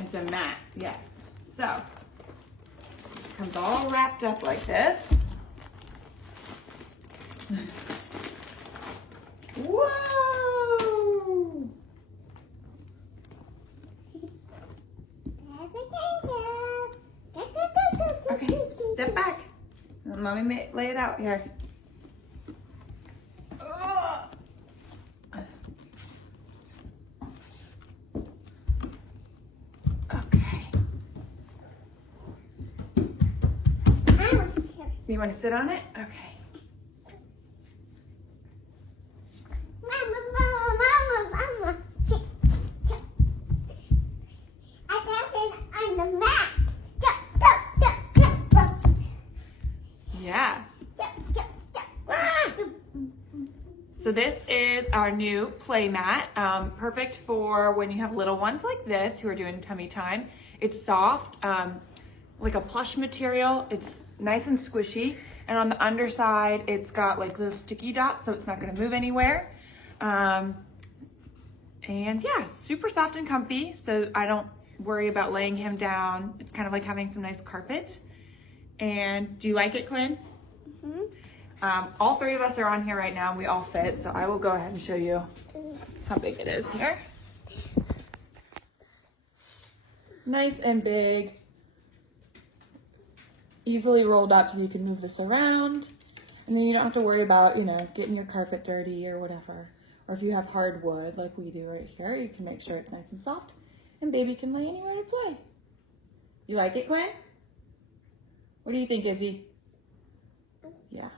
It's a mat, yes. So, it comes all wrapped up like this. Whoa! Okay, step back. Let mommy lay it out here. Okay. You want to sit on it? Okay. Mama. I got it on the mat. Yeah. So this is our new play mat, perfect for when you have little ones like this who are doing tummy time. It's soft, like a plush material. It's nice and squishy. And on the underside, it's got like little sticky dots, so it's not gonna move anywhere. And yeah, super soft and comfy, so I don't worry about laying him down. It's kind of like having some nice carpet. And do you like it, Quinn? Mm-hmm. All three of us are on here right now and we all fit, so I will go ahead and show you how big it is here. Nice and big. Easily rolled up so you can move this around. And then you don't have to worry about, getting your carpet dirty or whatever. Or if you have hardwood like we do right here, you can make sure it's nice and soft and baby can lay anywhere to play. You like it, Quinn? What do you think, Izzy? Yeah.